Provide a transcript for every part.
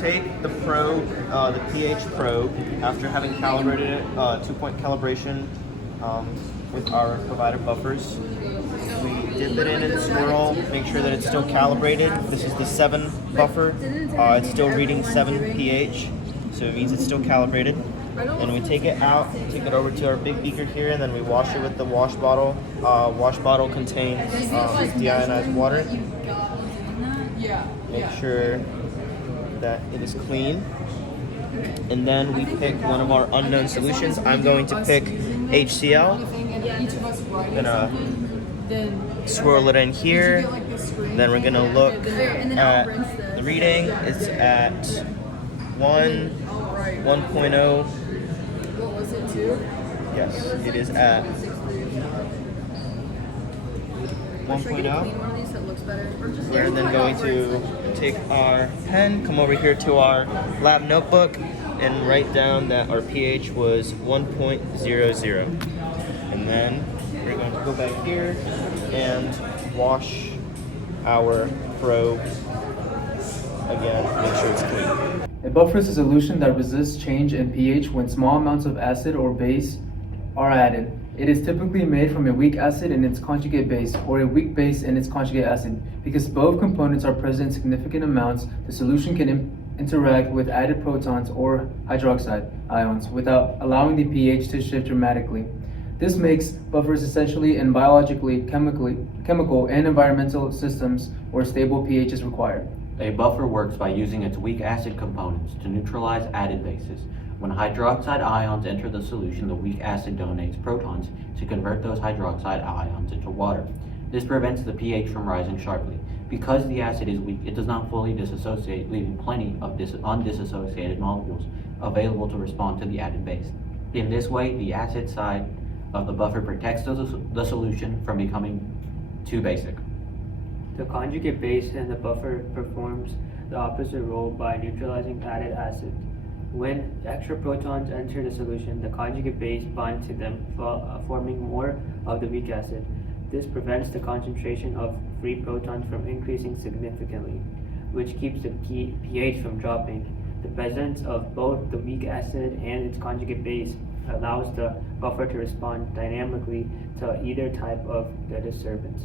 take the probe, the pH probe, after having calibrated it, 2-point calibration with our provided buffers. We dip it in and swirl, make sure that it's still calibrated. This is the 7 buffer. It's still reading 7 pH, so it means it's still calibrated. And we take it out, take it over to our big beaker here, and then we wash it with the wash bottle. Wash bottle contains deionized water. Make sure that it is clean. And then we pick one of our unknown solutions. I'm going to pick HCl. I'm gonna swirl it in here. Then we're gonna look at the reading. It's at 1.0. What was it, 2? Yes, it is at 1.0. We're then going to take our pen, come over here to our lab notebook, and write down that our pH was 1.00. And then we're going to go back here and wash our probe again, make sure it's clean. A buffer is a solution that resists change in pH when small amounts of acid or base are added. It is typically made from a weak acid and its conjugate base, or a weak base and its conjugate acid. Because both components are present in significant amounts, the solution can interact with added protons or hydroxide ions without allowing the pH to shift dramatically. This makes buffers essentially in biologically, chemical, and environmental systems where stable pH is required. A buffer works by using its weak acid components to neutralize added bases. When hydroxide ions enter the solution, the weak acid donates protons to convert those hydroxide ions into water. This prevents the pH from rising sharply. Because the acid is weak, it does not fully dissociate, leaving plenty of undissociated molecules available to respond to the added base. In this way, the acid side of the buffer protects the solution from becoming too basic. The conjugate base in the buffer performs the opposite role by neutralizing added acid. When extra protons enter the solution, the conjugate base binds to them, forming more of the weak acid. This prevents the concentration of free protons from increasing significantly, which keeps the pH from dropping. The presence of both the weak acid and its conjugate base allows the buffer to respond dynamically to either type of the disturbance.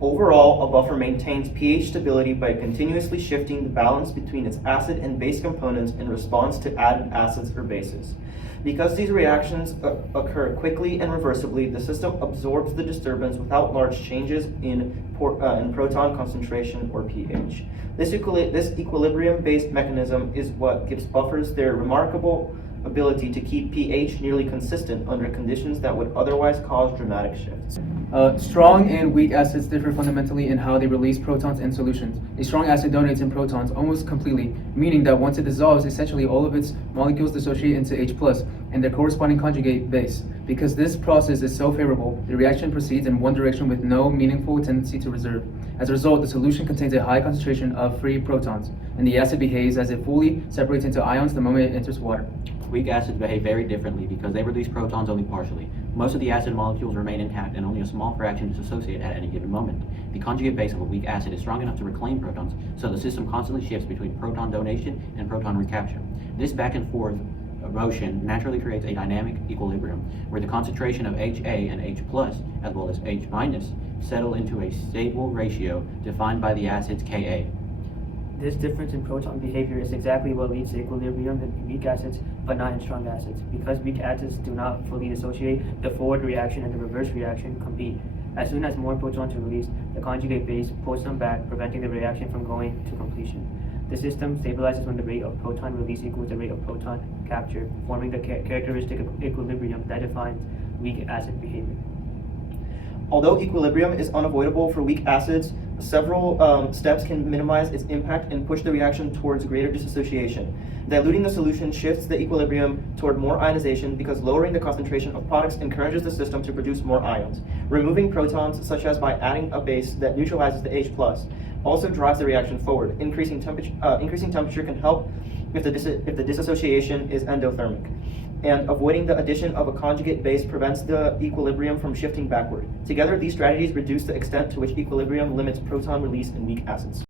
Overall, a buffer maintains pH stability by continuously shifting the balance between its acid and base components in response to added acids or bases. Because these reactions occur quickly and reversibly, the system absorbs the disturbance without large changes in proton concentration or pH. This equilibrium-based mechanism is what gives buffers their remarkable ability to keep pH nearly consistent under conditions that would otherwise cause dramatic shifts. Strong and weak acids differ fundamentally in how they release protons in solutions. A strong acid donates in protons almost completely, meaning that once it dissolves, essentially all of its molecules dissociate into H+ and their corresponding conjugate base. Because this process is so favorable, the reaction proceeds in one direction with no meaningful tendency to reserve. As a result, the solution contains a high concentration of free protons, and the acid behaves as it fully separates into ions the moment it enters water. Weak acids behave very differently because they release protons only partially. Most of the acid molecules remain intact and only a small fraction dissociate at any given moment. The conjugate base of a weak acid is strong enough to reclaim protons, so the system constantly shifts between proton donation and proton recapture. This back and forth motion naturally creates a dynamic equilibrium, where the concentration of HA and H+, as well as H-, settle into a stable ratio defined by the acid's Ka. This difference in proton behavior is exactly what leads to equilibrium in weak acids, but not in strong acids. Because weak acids do not fully dissociate, the forward reaction and the reverse reaction compete. As soon as more protons are released, the conjugate base pulls them back, preventing the reaction from going to completion. The system stabilizes when the rate of proton release equals the rate of proton capture, forming the characteristic equilibrium that defines weak acid behavior. Although equilibrium is unavoidable for weak acids, several steps can minimize its impact and push the reaction towards greater dissociation. Diluting the solution shifts the equilibrium toward more ionization because lowering the concentration of products encourages the system to produce more ions. Removing protons, such as by adding a base that neutralizes the H+, also drives the reaction forward. Increasing temperature can help if the dissociation is endothermic. And avoiding the addition of a conjugate base prevents the equilibrium from shifting backward. Together, these strategies reduce the extent to which equilibrium limits proton release in weak acids.